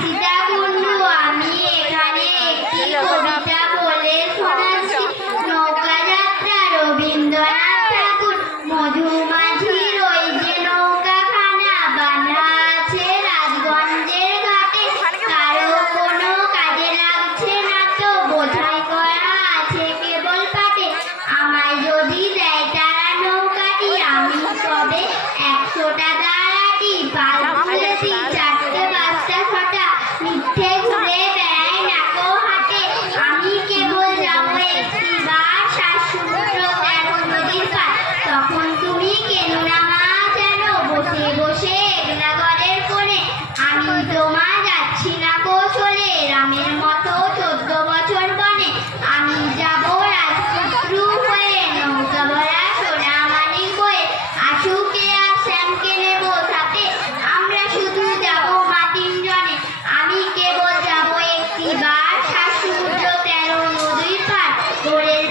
সীতা কুণ্ডু, আমি এখানে একটি কবিতা বলে শোনাচ্ছি। নৌকা যাত্রা রবীন্দ্রনাথ ঠাকুর। মধুমাঝির ওই যে নৌকাখানা বাঁধা আছে রাজগঞ্জের ঘাটে, কারো কোনো কাজে লাগছে না তো, বোঝাই করা আছে কেবল পাটে। আমায় যদি দেয় তারা নৌকাটি, আমি তবে 100টা দাঁড়াটি। পাল তুলেছি 4টে 5টা 6টা, মিথ্যে ঘুরে বেড়াই নাকো হাটে। আমি কেবল যাবো একটিবার শ্বাসমূত্র 13 নদীর পার। তখন তুমি কেনো না মা যেন বসে বসে একলা ঘরের কোণে। আমি তোমা যাচ্ছি না কৌশলে, রামের মতো 14 বছর বনে। আমি যাবো রাজপুত্র হয়ে, নৌকা ভরা সোনা মানিক বয়ে। আশুকে আর শ্যামকে নেবো সাথে, আমরা শুধু যাবো মা 3 জনে। আমি কেবল যাবো একটিবার শ্বাসমূত্র 13 নদীর পার। ভোরের